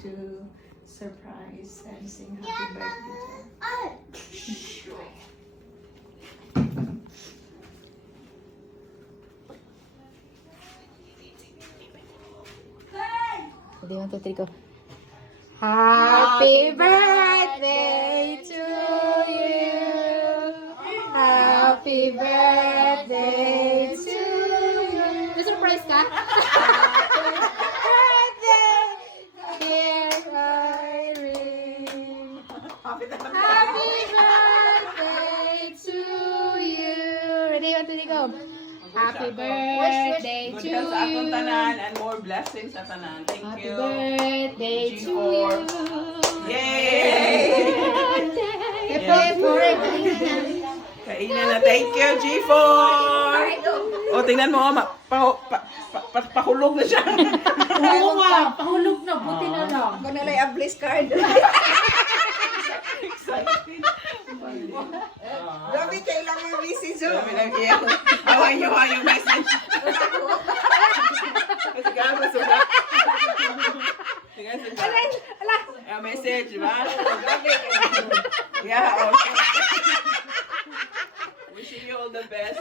to surprise and sing happy birthday to her. Ready, 1, 2, 3, go. Happy birthday to you. Happy birthday to you. May surprise ka? Happy birthday, dear Irene. Happy birthday to you. Ready, 1, 2, 3, go. Happy birthday to Good health sa atong you. tanan and more blessings sa tanan. Thank Happy you. birthday to G4. you. Yay! Kainan na. Thank you, G4! O, tingnan mo, pahulog na siya. Oo nga, pahulog na, buti na lang. Ako na lang yung bliss card. Excited. Grabe, kailangan yung message. Sabi lang iya. Hawain niyo ha yung message. Kasi gano'n sugat. Sige, sugat. Yung message, di ba? Yeah, okay. Wishing you all the best.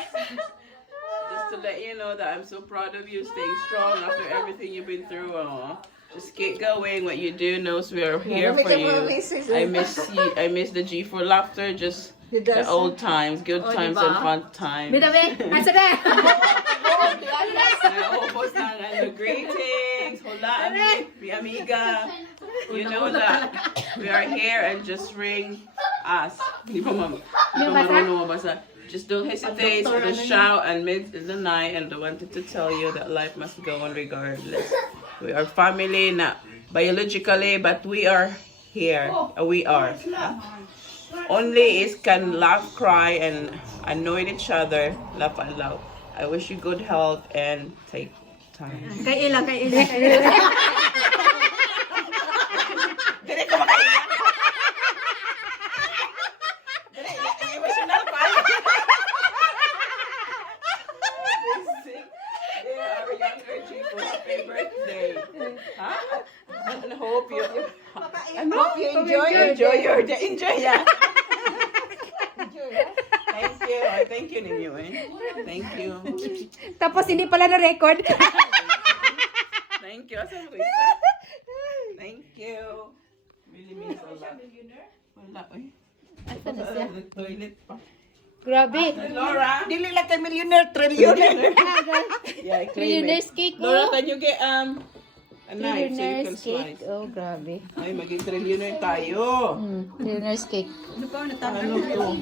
Just to let you know that I'm so proud of you, staying strong after everything you've been through. Just keep going. What you do knows we are here for you. I miss you. I miss the G4 laughter. Just the old times, good times and fun times. Bitabi, asa na? Naubos na nga. Greetings. Hola, mi amiga. You know that we are here and just ring us. Di ba marunong mabasa? Just don't hesitate to shout and mid in the night, and I wanted to tell you that life must go on regardless. We are family, not biologically, but we are here. We are. Only is can laugh, cry, and annoy each other. Laugh and love. I wish you good health and take time. Kay ilang, kay ilang. Dili ko makaiyak. Dili, emotional pa. Yeah, our younger Chico, happy birthday. Huh? And I hope you enjoy your day. Enjoy, yeah. Thank you ninyo eh. Thank you. Tapos hindi pala na-record. Thank you. Asan ko isa? Thank you. Really means a lot. Wala eh. Asa na siya? Toilet pa. Grabe. Laura. Dili lang kay millionaire, trillionaire. Yeah, I claim Millionaire's it. cake Laura, mo. can you get a knife so you can Millionaire's cake. slice? Oh, grabe. Ay, maging trillionaire tayo. Millionaire's cake. Ano to?